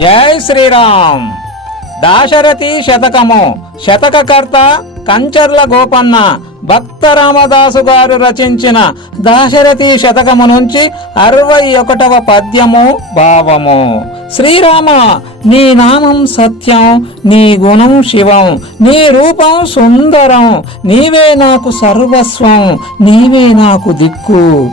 జై శ్రీరామ్. దాశరథి శతకము. శతకకర్త కంచర్ల గోపన్న. భక్త రామదాసు గారు రచించిన దాశరథి శతకము నుంచి 61వ పద్యము భావము. శ్రీరామ, నీ నామం సత్యం, నీ గుణం శివం, నీ రూపం సుందరం, నీవే నాకు సర్వస్వం, నీవే నాకు దిక్కు.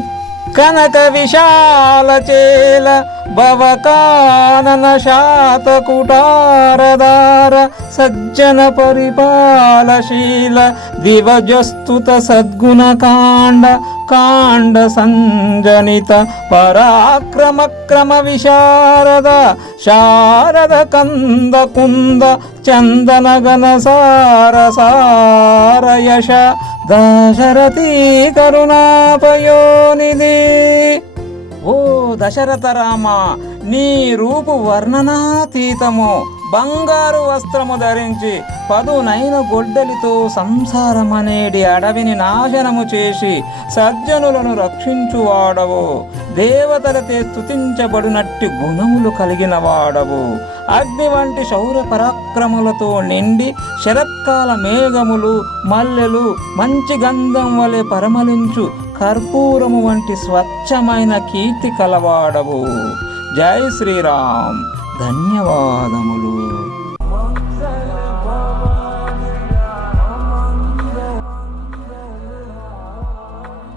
కనక విశాల చేల భవకానన శాత కుటారదార సజ్జన పరిపాలశీల దివజస్తుత సద్గుణ కాండ కాండ సంజనిత పరాక్రమ క్రమ విశారద శారద కంద కుంద చందన గణ సార సార యశ దశరథి కరుణాపయోనిధి. ఓ దశరథ రామ, నీ రూపు వర్ణనాతీతము. బంగారు వస్త్రము ధరించి పదునైన గొడ్డలితో సంసారమనేడి అడవిని నాశనము చేసి సజ్జనులను రక్షించువాడవు. దేవతలతే స్తుతించబడినట్టి గుణములు కలిగిన వాడవు. అగ్ని వంటి శౌర్య పరాక్రములతో నిండి శరత్కాల మేఘములు మల్లెలు మంచి గంధం వలె పరిమళించు కర్పూరము వంటి స్వచ్ఛమైన కీర్తి కలవాడవు. జై శ్రీరామ్. ధన్యవాదములు.